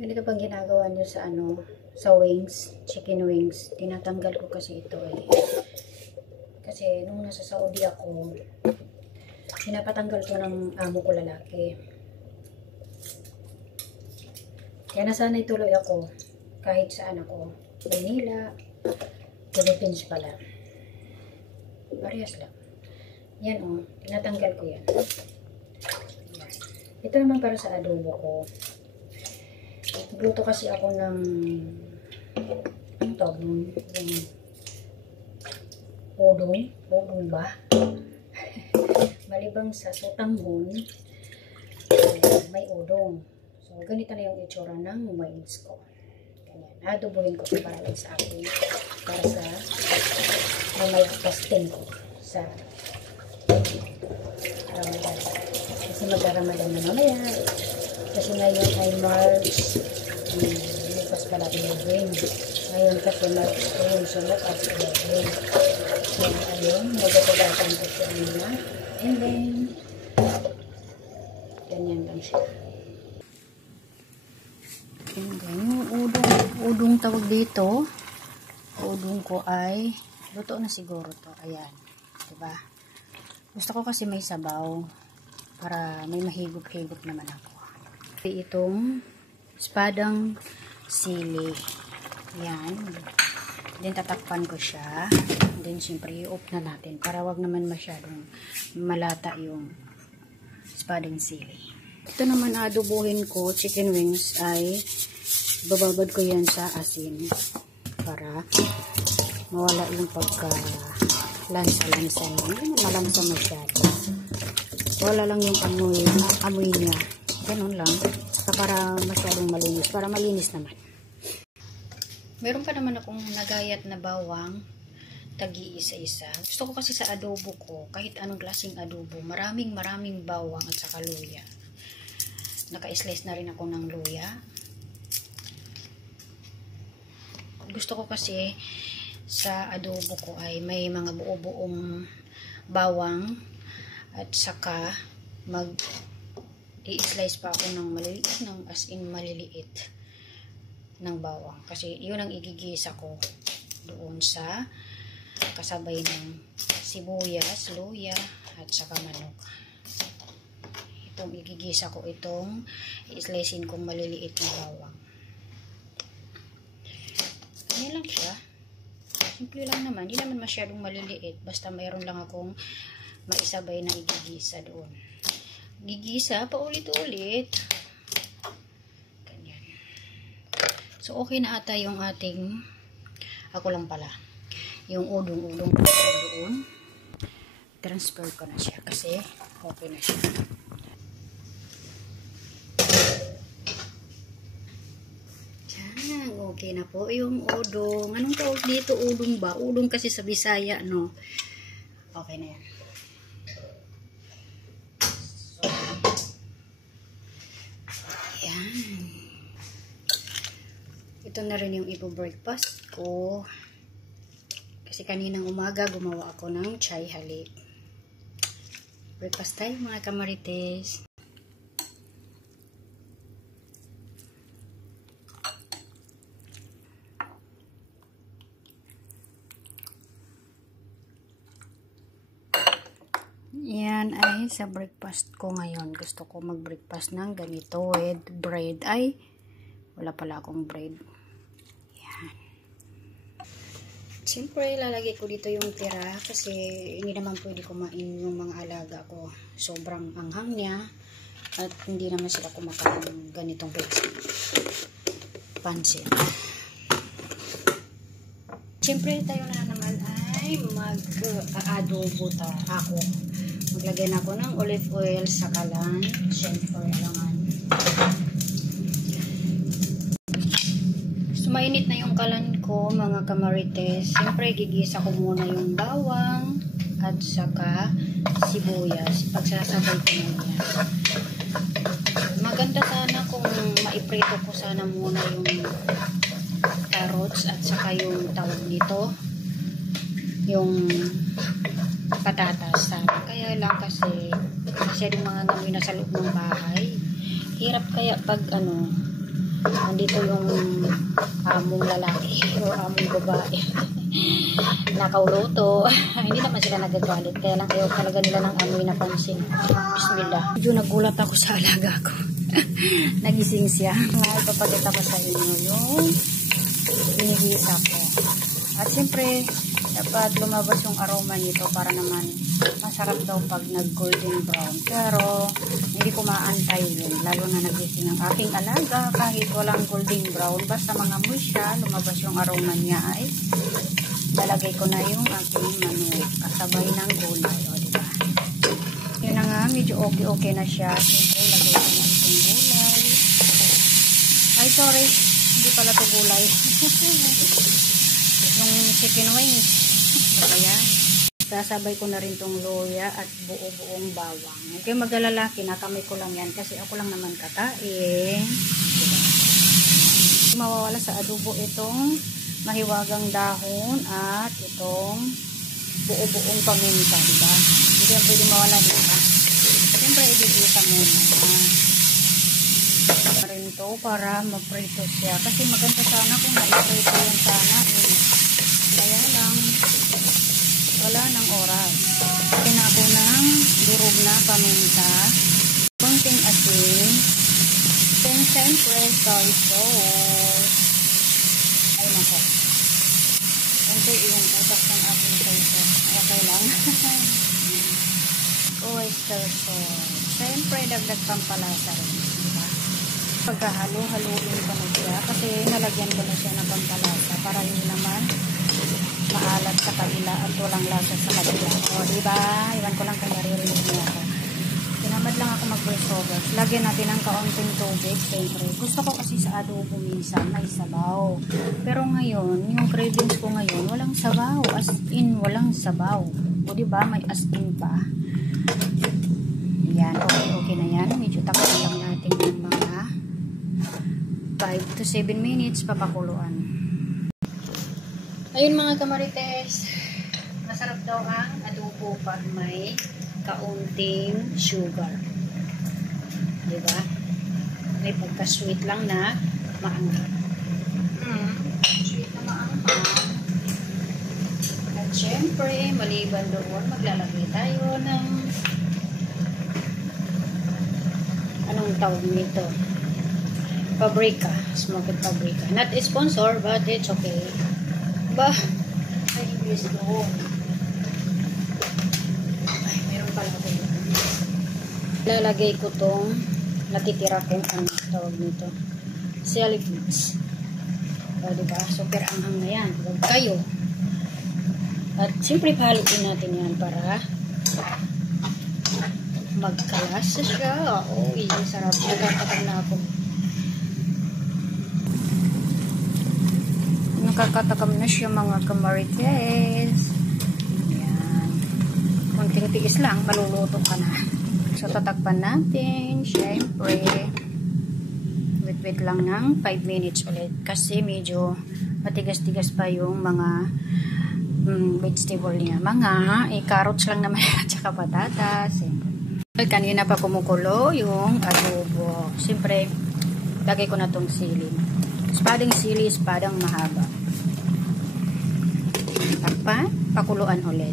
Ganito pang ginagawa nyo sa sa wings, chicken wings. Tinatanggal ko kasi ito eh. Kasi nung nasa Saudi ako, pinapatanggal ko ng amo ko lalaki. Kaya nasanay tuloy ako kahit saan ako. Manila, Philippines pala. Parehas lang. Yan o, tinatanggal ko yan. Yan. Ito naman para sa adobo ko. Nagluto kasi ako ng udong ba? Malibang sa sotanghon, may udong. So, ganito na yung itsura ng wings ko. Ganyan. Adobohin ko para lang sa akin. Para sa mamaya pasting ko sa Ramadan. Kasi mag-Ramadan na mamaya. Kasi ngayon ay March. Lupas pala pinagawin. Ngayon kasi March 2. So, lupas pinagawin. So, ayun. Nagpapagatan ko siya nila. And then, ganyan lang siya. And then, yung udong tawag dito. Udong ko ay, luto na siguro to. Ayan. Diba? Gusto ko kasi may sabaw. Para may mahigop-higop naman ako. Itong espadang sili. Yan. Then tatakpan ko siya. Then siyempre i-off na natin para wag naman masyadong malata yung espadang sili. Ito naman adobuhin ko, chicken wings, ay bababad ko yan sa asin para mawala yung pagka lansa-lansa niya. Hindi malamsa masyado. Wala lang yung amoy niya. Ganun lang. Saka para masyadong malinis. Para malinis naman. Meron pa naman akong nagayat na bawang. Tagi-isa-isa. Gusto ko kasi sa adobo ko, kahit anong klaseng adobo, maraming bawang at saka luya. Naka-slice na rin ako ng luya. Gusto ko kasi sa adobo ko ay may mga buo-buong bawang at saka i-slice pa ako ng maliliit, as in maliliit ng bawang. Kasi yun ang igigisa ko doon sa kasabay ng sibuyas, luya, at saka manok. Itong igigisa ko, itong i-slicein kong maliliit na bawang. Ganyan lang siya. Simple lang naman. Hindi naman masyadong maliliit. Basta mayroon lang akong maisabay na igigisa doon. Gigisa pa ulit-ulit. Ganyan. So, okay na ata yung ating, ako lang pala, yung udong-udong doon. Transfer ko na siya kasi okay na siya. Diyan, okay na po yung udong. Anong tawag dito? Udong ba? Udong kasi sa Bisaya, no? Okay na yan. Ito na rin yung ipo-breakfast ko. Kasi kaninang umaga gumawa ako ng chai halik. Breakfast tayo mga kamarites. Yan ay sa breakfast ko ngayon. Gusto ko mag-breakfast ng ganito with bread. Ay, wala pala akong bread. Siyempre, lalagay ko dito yung tira kasi hindi naman pwede kumain yung mga alaga ko. Sobrang anghang niya at hindi naman sila kumakain ng ganitong pansit. Siyempre, tayo na naman ay mag-adobo ako. Maglagay na ako ng olive oil sa kalan. Siyempre, alangan. Mainit na yung kalan ko, mga kamarites. Siyempre, gigisa ko muna yung bawang at saka sibuyas. Pagsasabay ko na yan. Maganda sana kung maiprito ko sana muna yung carrots at saka yung tawag nito, yung patatas sana. Kaya lang kasi yung mga namoy na sa loob ng bahay. Hirap kaya pag andito yung among lalaki o among babae nakauluto. Hindi naman sila nagagalit, kaya lang ayaw talaga nila ng amoy na pansin. Bismillah. Medyo nagulat ako sa alaga ko. Nagising siya. Ipapagita ko sa inyo yung inihisa ko. At siyempre dapat lumabas yung aroma nito para naman masarap daw pag nag-golden brown. Pero hindi ko maantay yun, lalo na nagising ang aking alaga. Kahit walang golden brown, basta mangamoy siya, lumabas yung aroma niya, ay lalagay ko na yung aking manok kasabay ng gulay. O, diba? Yun na nga, medyo okay na siya. Siyempre, lagay ko na itong gulay. Ay, sorry, hindi pala ito gulay. Yung chicken wings. Ayan. Sasabay ko na rin tong loya at buo-buong bawang. Okay, mag-alala, kinakamay ko lang yan kasi ako lang naman katain. Diba? Mawawala sa adobo itong mahiwagang dahon at itong buo-buong paminta, diba? Hindi yan pwede mawala, diba? Siyempre, ibigisa muna. Rin to para maprito siya. Kasi maganda sana kung naiprito yan sana. Kaya lang, wala ng oras. Kina ako ng durog na paminta, konting asin, then siyempre soy sauce. Ay nako, konti yung utak ng aking soy sauce. Okay lang. Oyster sauce. Siyempre dagdag pampalasa rin, diba? Pagkahalo-haluin ko na siya kasi nalagyan ko na siya ng pampalasa para hindi naman maalat sa kabila at walang lasa sa kabila. O, diba? Iwan ko lang kung naririnig niya ako. Tinamad lang ako mag-voiceover. Lagyan natin ng kaunting tubig. Siyempre, gusto ko kasi sa adobo minsan may sabaw. Pero ngayon, yung cravings ko ngayon, walang sabaw. As in, walang sabaw. O, diba? May as in pa. Yan. Okay na yan. Medyo takot lang natin ng mga 5 to 7 minutes papakuluan. Ayun mga kamarites, masarap daw ang adobo pag may kaunting sugar. Diba? May pagka-sweet lang na maanghang. Sweet na maanghang. At syempre, maliban doon, maglalagay tayo ng anong tawag nito? Paprika. Smoked paprika. Not a sponsor, but it's okay. Ba? Ay, English doon. Ay, meron pala ako yun. Lalagay ko tong natitira kong tawag nito. Celery beans. O, diba? Super anghang na yan. Huwag kayo. At siyempre, pahaluin natin yan para magkalasa siya. Uy, sarap. Nagkakatam na ako. Nakakatakam na siya mga kamarites. Ayan. Kunting tiis lang, maluluto ka na. So, tatakpan natin. Siyempre, wait lang ng 5 minutes ulit. Kasi medyo matigas-tigas pa yung mga vegetable niya. Mga carrots lang naman at saka patatas. Kanina pa kumukulo yung adobo. Siyempre, lagay ko na tong sili. Espadang sili, espadang mahaba. Takpan, pakuluan ulit.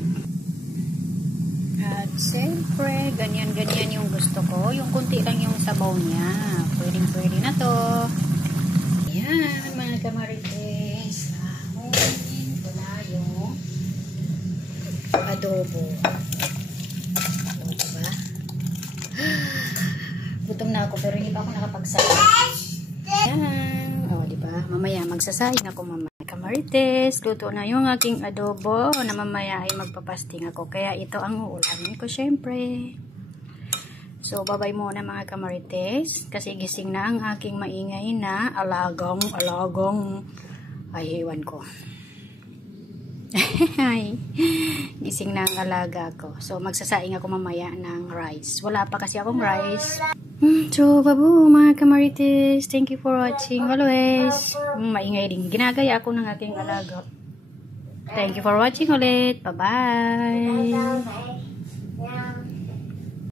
At siyempre, ganyan-ganyan yung gusto ko. Yung kunti lang yung sabaw niya. Pwedeng-pwede na to. Ayan, mga kamarites. Ahunin ko na yung adobo. O, diba? Gutom na ako pero hindi pa ako nakapagsaing. Yan. O, diba? Mamaya magsasaing ako mamaya. Kamarites, luto na yung aking adobo na mamaya ay magpapasting ako. Kaya ito ang uulamin ko syempre. So, babay muna mga kamarites. Kasi gising na ang aking maingay na alagang ay hewan ko. Gising na ang alaga ko. So, magsasaing ako mamaya ng rice. Wala pa kasi akong rice. So, babu mga kamarites. Thank you for watching always. Maingay din. Ginagaya ako ng aking alaga. Thank you for watching ulit. Bye-bye.